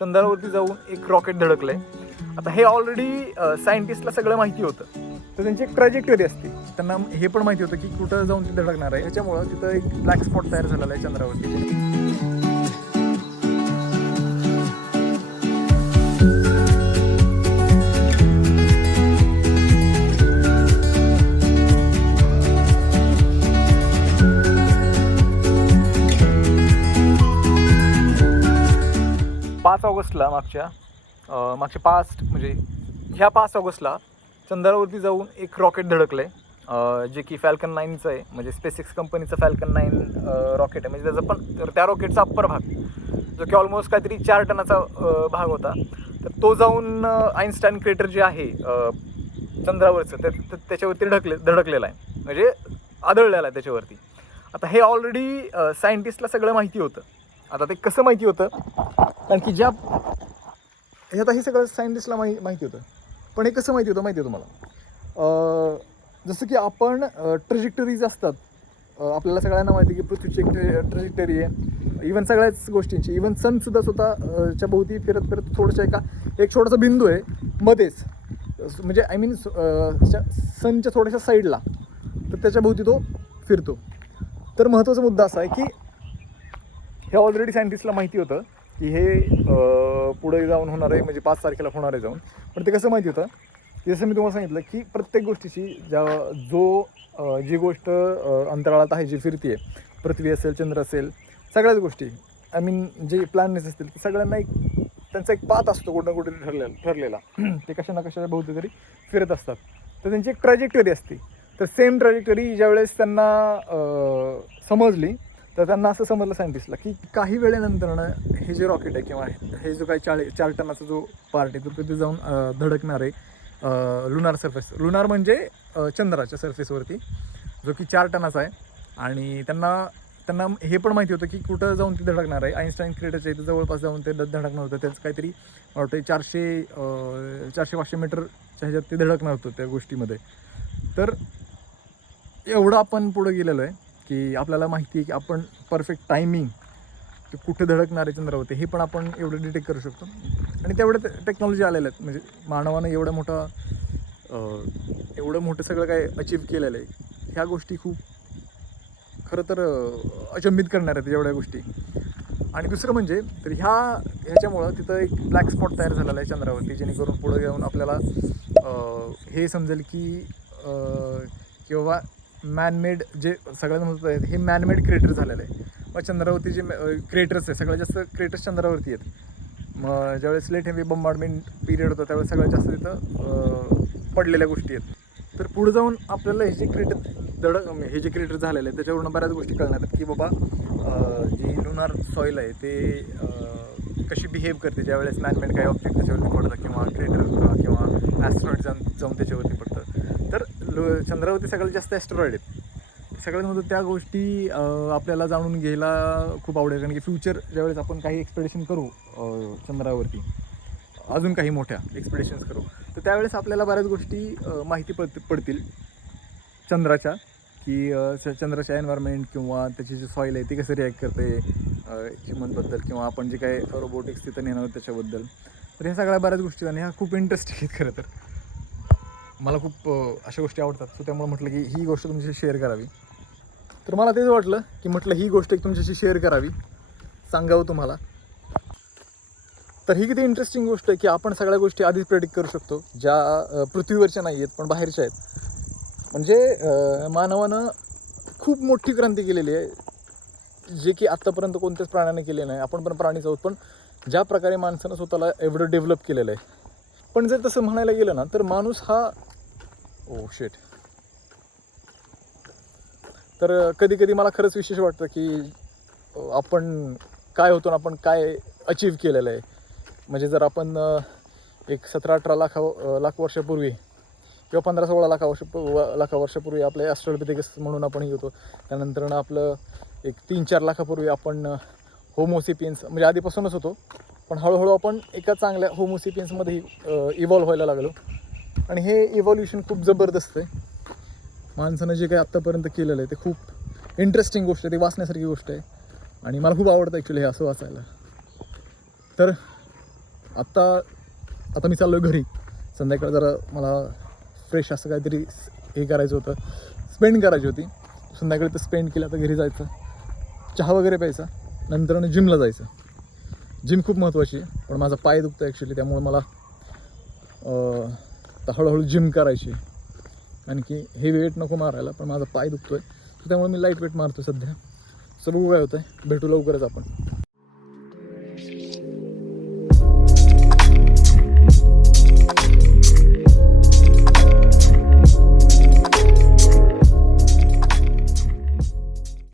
चंद्रावरती जाऊन एक रॉकेट धडकलंय. आता हे ऑलरेडी सायंटिस्टला सगळं माहिती होतं. तर त्यांची एक ट्रॅजेक्टरी असते. त्यांना हे पण माहिती होतं की कुठं जाऊन ते धडकणार आहे. ह्याच्यामुळं तिथं एक ब्लॅक स्पॉट तयार झालेला आहे चंद्रावरती. 5 ऑगस्टला मागच्या 5 म्हणजे ह्या 5 ऑगस्टला चंद्रावरती जाऊन एक रॉकेट धडकलं आहे, जे की फॅल्कन 9चं आहे. म्हणजे स्पेसएक्स कंपनीचं फॅल्कन 9 रॉकेट आहे. म्हणजे त्याचं पण त्या रॉकेटचा अप्पर भाग जो की ऑलमोस्ट काहीतरी 4 टनाचा भाग होता. तर तो जाऊन आईन्स्टाईन क्रेटर जे आहे चंद्रावरचं त्याच्यावरती धडकलेला आहे, म्हणजे आदळलेला आहे त्याच्यावरती. आता हे ऑलरेडी सायंटिस्टला सगळं माहिती होतं. आता ते कसं माहिती होतं, कारण की आता हे सगळं सायंटिस्टला माहिती होतं. पण हे कसं माहिती होतं तुम्हाला? जसं की आपण ट्रॅजेक्टरीज असतात, आपल्याला सगळ्यांना माहिती आहे की पृथ्वीची एक ट्रॅजेक्टरी आहे. इव्हन सगळ्याच गोष्टींची, इव्हन सनसुद्धा स्वतःच्या भोवती फिरत थोडंसं एक छोटासा बिंदू आहे मध्येच, म्हणजे आय मीन सनच्या थोड्याशा साईडला, तर त्याच्या भोवती तो फिरतो. तर महत्त्वाचा मुद्दा असा आहे की हे ऑलरेडी सायंटिस्टला माहिती होतं की हे पुढे जाऊन होणार आहे, म्हणजे 5 तारखेला होणार आहे जाऊन. पण ते कसं माहिती होतं की जसं मी तुम्हाला सांगितलं की प्रत्येक गोष्टीची जी गोष्ट अंतराळात आहे, जी फिरते, पृथ्वी असेल, चंद्र असेल, सगळ्याच गोष्टी, आय मीन जे प्लॅनेट्स असतील, सगळ्यांना त्यांचा एक पाथ असतो कुठं ना कुठे ठरलेला. ते कशा ना कशाच्या भोवती तरी फिरत असतात. तर त्यांची एक ट्रॅजेक्टरी असते. तर सेम ट्रॅजेक्टरी ज्यावेळेस त्यांना समजली, तर त्यांना असं समजलं सायंटिस्टला की काही वेळेनंतरनं हे जे रॉकेट आहे किंवा हे जो काही 4 टनाचा जो पार्ट आहे, तो तिथे जाऊन धडकणार आहे लुनार सरफेस. लुनार म्हणजे चंद्राच्या सरफेसवरती, जो की 4 टनाचा आहे. आणि त्यांना हे पण माहिती होतं की कुठं जाऊन ते धडकणार आहे. आईन्स्टाईन क्रेटरच्या इथं जवळपास जाऊन ते धडकणार होतं. त्याचं काहीतरी वाटतं 400-500 मीटरच्या ह्याच्यात ते धडकणार होतं त्या गोष्टीमध्ये. तर एवढं आपण पुढं गेलेलो आहे की आपल्याला माहिती आहे की आपण परफेक्ट टायमिंग कुठे धडकणार आहे चंद्रावरती, हे पण आपण एवढं डिटेक्ट करू शकतो. आणि तेवढं टेक्नॉलॉजी आलेलं आहेत. म्हणजे मानवानं एवढं मोठं सगळं काय अचीव केलेलं आहे. ह्या गोष्टी खूप खरं तर अचंबित करणार आहेत एवढ्या गोष्टी. आणि दुसरं म्हणजे तर ह्याच्यामुळं तिथं एक ब्लॅक स्पॉट तयार झालेला आहे चंद्रावरती, जेणेकरून पुढे जाऊन आपल्याला हे समजेल की किंवा मॅनमेड जे सगळ्यात महत्त्वाचं आहे, हे मॅनमेड क्रेटर झालेलं आहे. मग चंद्रावरती जे क्रेटर्स आहे, सगळ्यात जास्त क्रेटर्स चंद्रावरती आहेत. मग ज्यावेळेस लेट हेवी बॉम्बार्डमेंट पिरियड होता, त्यावेळेस सगळ्यात जास्त तिथं पडलेल्या गोष्टी आहेत. तर पुढे जाऊन आपल्याला हे जे क्रेटर झालेलं आहे, त्याच्यावरून बऱ्याच गोष्टी कळणार आहेत की बाबा जी लुनार सॉईल आहे ते कशी बिहेव करते ज्यावेळेस मॅनमेड काही ऑब्जेक्ट त्याच्यावरती पडतं, किंवा क्रेटर किंवा ॲस्ट्रॉइड जाऊन त्याच्यावरती पडतं. तर चंद्रावरती सगळ्यात जास्त ॲस्ट्रॉइड आहेत. सगळ्यात महत्त्वाचं त्या गोष्टी आपल्याला जाणून घ्यायला खूप आवडेल. कारण की फ्युचर ज्यावेळेस आपण काही एक्सपेडिशन करू चंद्रावरती, अजून काही मोठ्या एक्सपेडिशन्स करू, तर त्यावेळेस आपल्याला बऱ्याच गोष्टी माहिती पडतील चंद्राच्या, की चंद्राच्या एन्व्हायरमेंट किंवा त्याची जी सॉईल आहे ती कसं रिॲक्ट करते ह्युमनबद्दल, किंवा आपण जे काय रोबोटिक्स तिथं नेणार त्याच्याबद्दल. तर ह्या सगळ्या बऱ्याच गोष्टी आणि ह्या खूप इंटरेस्टिंग आहेत. खरं तर मला खूप अशा गोष्टी आवडतात. सो त्यामुळे म्हटलं की ही गोष्ट तुमच्याशी शेअर करावी. तर मला तेच वाटलं की ही गोष्ट एक तुमच्याशी शेअर करावी, सांगावं तुम्हाला. तर ही किती इंटरेस्टिंग गोष्ट आहे की आपण सगळ्या गोष्टी आधीच प्रेडिक्ट करू शकतो, ज्या पृथ्वीवरच्या नाही आहेत पण बाहेरच्या आहेत. म्हणजे मानवानं खूप मोठी क्रांती केलेली आहे, जे की आत्तापर्यंत कोणत्याच प्राण्याने केले नाही. आपण पण प्राणीच आहोत, पण ज्या प्रकारे माणसानं स्वतःला एवढं डेव्हलप केलेलं आहे. पण जर तसं म्हणायला गेलं ना, तर माणूस हा तर कधी मला खरंच विशेष वाटतं की आपण काय होतो ना, आपण काय अचीव केलेलं आहे. म्हणजे जर आपण एक 17-18 लाख वर्षापूर्वी किंवा 15-16 लाख वर्षापूर्वी आपले ॲस्ट्रोलोपिथेकस म्हणून आपण हे होतो. त्यानंतर आपलं एक 3-4 लाखापूर्वी आपण होमोसिपियन्स म्हणजे आधीपासूनच होतो, पण हळूहळू आपण एका चांगल्या होमोसिपियन्समध्ये इव्हॉल्व्ह व्हायला लागलो. आणि हे इव्हॉल्युशन खूप जबरदस्त आहे. माणसानं जे काही आत्तापर्यंत केलेलं आहे ते खूप इंटरेस्टिंग गोष्ट आहे, ती वाचण्यासारखी गोष्ट आहे. आणि मला खूप आवडतं ॲक्च्युली हे असं वाचायला. तर आता मी चाललो आहे घरी. संध्याकाळी जरा मला फ्रेश असं काहीतरी हे करायचं होतं, स्पेंड करायची होती. संध्याकाळी तर स्पेंड केलं, आता घरी जायचं, चहा वगैरे प्यायचा, नंतर जिमला जायचं. जिम खूप महत्त्वाची आहे, पण माझा पाय दुखतो ॲक्च्युली, त्यामुळे मला आता हळूहळू जिम करायची. आणखी हेवी वेट नको मारायला, पण माझा पाय दुखतो आहे, त्यामुळे मी लाईट वेट मारतो सध्या. बघू काय होतं आहे. भेटू लवकरच आपण.